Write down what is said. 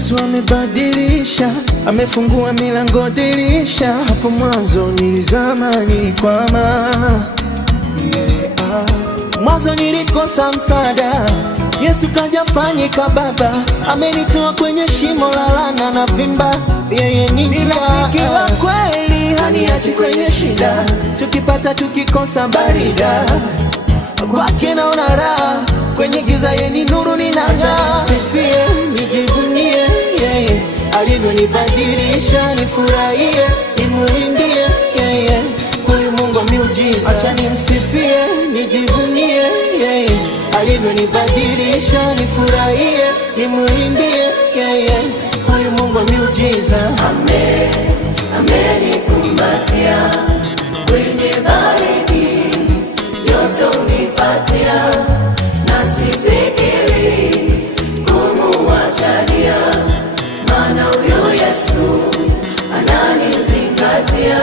Yesu amebadilisha, amefungua milango dirisha. Hapo mwanzo nilizama, nilikwama, mwanzo nilikosa msaada. Yesu kaja fanyika baba, amenitoa kwenye shimo la laana na vimba. Yeye ni rafiki wa kweli, haniachi kwenye shida, tukipata tukikosa barida. Kwake naona raha, kwenye giza yeye ni nuru ninang'aa. Nisifie, nijivunie yeye, alivyonibadilisha nifurahie, nimuimbie yeye, huyu Mungu miujiza. Acha nimsifie, nijivunie yeye, alivyonibadilisha nifurahie, nimuimbie yeye, huyu Mungu miujiza. Amenikumbatia kwenye baridi, joto unipatia, na sifikiri kumuachalia, maana huyu Yesu ananizingatia.